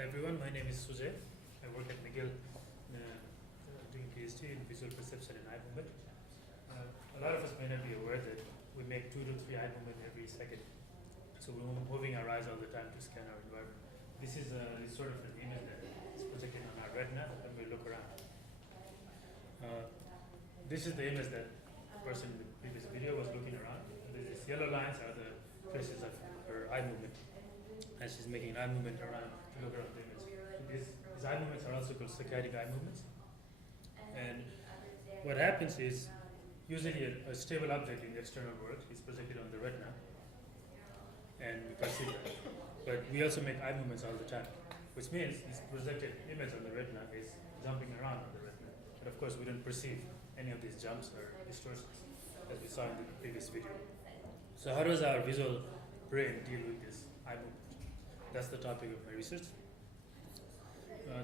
Hi everyone, my name is Sujaya. I work at McGill doing PhD in visual perception and eye movement. A lot of us may not be aware that we make 2 to 3 eye movements every second. So we're moving our eyes all the time to scan our environment. This is sort of an image that is projected on our retina when we look around. This is the image that the person in the previous video was looking around. These yellow lines are the traces of her eye movement. And she's making an eye movement around to look around the image. So these eye movements are also called saccadic eye movements. And what happens is, usually a stable object in the external world is projected on the retina, and we perceive that. But we also make eye movements all the time, which means this projected image on the retina is jumping around on the retina. But of course, we don't perceive any of these jumps or distortions, as we saw in the previous video. So how does our visual brain deal with this eye movement? That's the topic of my research.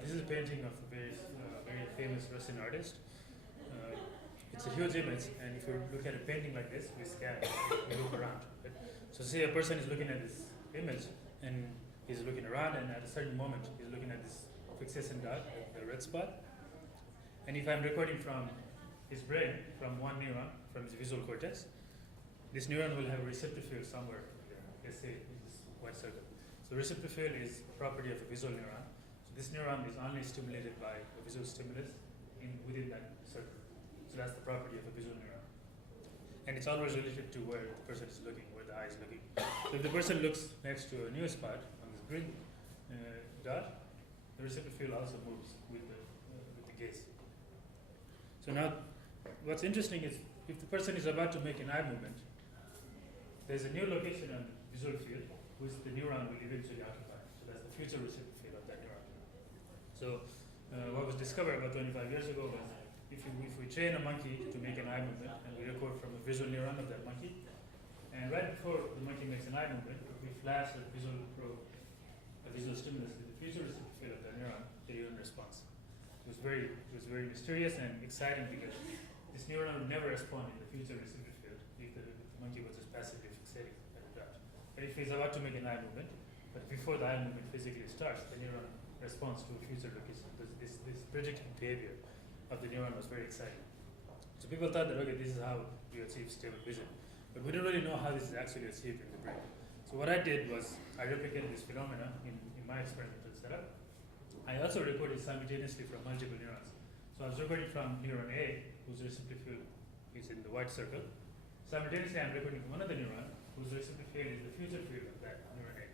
This is a painting of a very famous Russian artist. It's a huge image, and if you look at a painting like this, we scan, we look around. Right? So say a person is looking at this image, and he's looking around, and at a certain moment, he's looking at this fixation dot, the red spot. And if I'm recording from his brain, from one neuron, from his visual cortex, this neuron will have a receptive field somewhere here. Let's say in this white circle. So receptive field is a property of a visual neuron. So this neuron is only stimulated by a visual stimulus within that circle. So that's the property of a visual neuron. And it's always related to where the person is looking, where the eye is looking. So if the person looks next to a new spot on this green dot, the receptive field also moves with the gaze. So now, what's interesting is if the person is about to make an eye movement, there's a new location on the visual field which the neuron will eventually occupy. So that's the future receptive field of that neuron. So what was discovered about 25 years ago was if we train a monkey to make an eye movement, and we record from a visual neuron of that monkey, and right before the monkey makes an eye movement, we flash a visual probe, a visual stimulus with the future receptive field of that neuron, the neuron response. It was very mysterious and exciting because this neuron would never respond in the future receptive field if the monkey was just passively fixating at the dot. But if he's about to make an eye movement, but before the eye movement physically starts, the neuron responds to a future location. This predictive behavior of the neuron was very exciting. So people thought that, okay, this is how you achieve stable vision. But we don't really know how this is actually achieved in the brain. So what I did was I replicated this phenomena in my experimental setup. I also recorded simultaneously from multiple neurons. So I was recording from neuron A, whose receptive field is in the white circle. Simultaneously, I'm recording from another neuron, whose receptive field is the future field of that neuron A.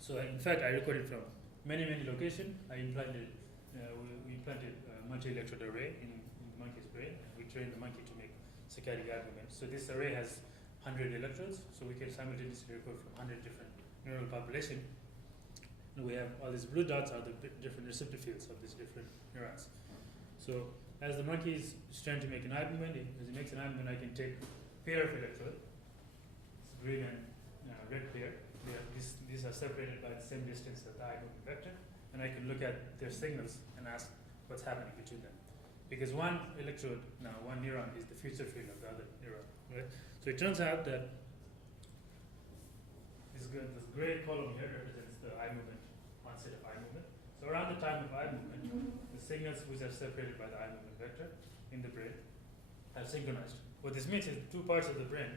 So in fact, I recorded from many locations. We implanted a multi-electrode array in the monkey's brain, and we trained the monkey to make saccadic eye movements. So this array has 100 electrodes, so we can simultaneously record from 100 different neural population. And we have all these blue dots are the different receptive fields of these different neurons. So as the monkey is trying to make an eye movement, as he makes an eye movement, I can take a pair of electrodes, green and red pair. These are separated by the same distance as the eye movement vector, and I can look at their signals and ask what's happening between them. Because one neuron is the future field of the other neuron, right? So it turns out that this gray column here represents the eye movement, onset of eye movement. So around the time of eye movement, the signals which are separated by the eye movement vector in the brain are synchronized. What this means is two parts of the brain,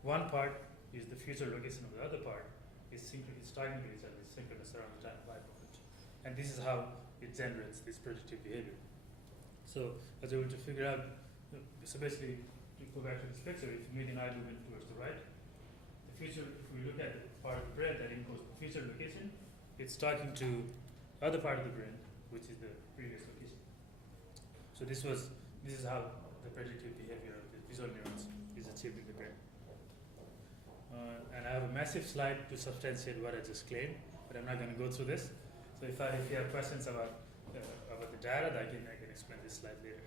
one part is the future location of the other part, is talking to each other, is synchronous around the time of eye movement. And this is how it generates this predictive behavior. So I was able to figure out, so basically, to go back to this picture, if you make an eye movement towards the right, the future, if we look at the part of the brain that encodes the future location, it's talking to the other part of the brain, which is the previous location. So this is how the predictive behavior of the visual neurons is achieved in the brain. And I have a massive slide to substantiate what I just claimed, but I'm not going to go through this. So if you have questions about the data, I can explain this slide later.